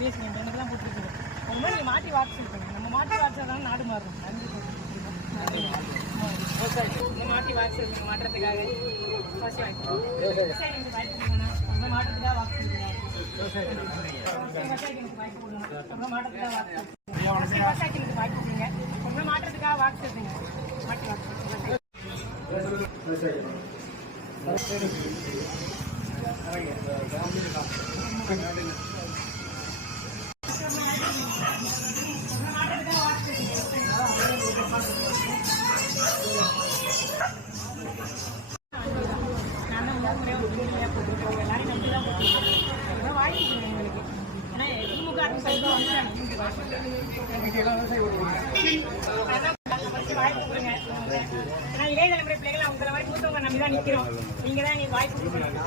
பேசுங்க எனக்கு தான் போட்டுருக்குது அது மாதிரி நீங்கள் மாற்றி வாக்கு சொல்லுங்க நம்ம மாற்றி வாட்சதான் நாடு மாறும் இந்த மாற்றி வாக்கு சொல்லுங்க மாற்றத்துக்காக விவசாயிகளுக்கு வாய்ப்பு கொடுக்கணும் நம்ம மாற்றத்துக்காக வாக்கு சொல்லுங்க விவசாயிகளுக்கு வாய்ப்பு கொடுக்கணும் நம்ம மாற்றத்துக்காக வாக்கு விவசாயிகளுக்கு வாய்ப்பு கொடுங்க நம்ம மாற்றத்துக்காக வாக்கு சொல்லுங்க மாற்றி வாக்கு எல்லாரையும் நம்பி தான் போட்டுருக்கோம் வாய்ப்பு எங்களுக்கு ஏன்னா திமுக அரசு வாய்ப்பு கொடுங்க ஏன்னா இளைய தலைமுறை பிள்ளைகள் அவங்கள மாதிரி மூத்தவங்க நம்பி தான் நிற்கிறோம் நீங்க தான் நீங்க வாய்ப்பு கொடுக்கணும்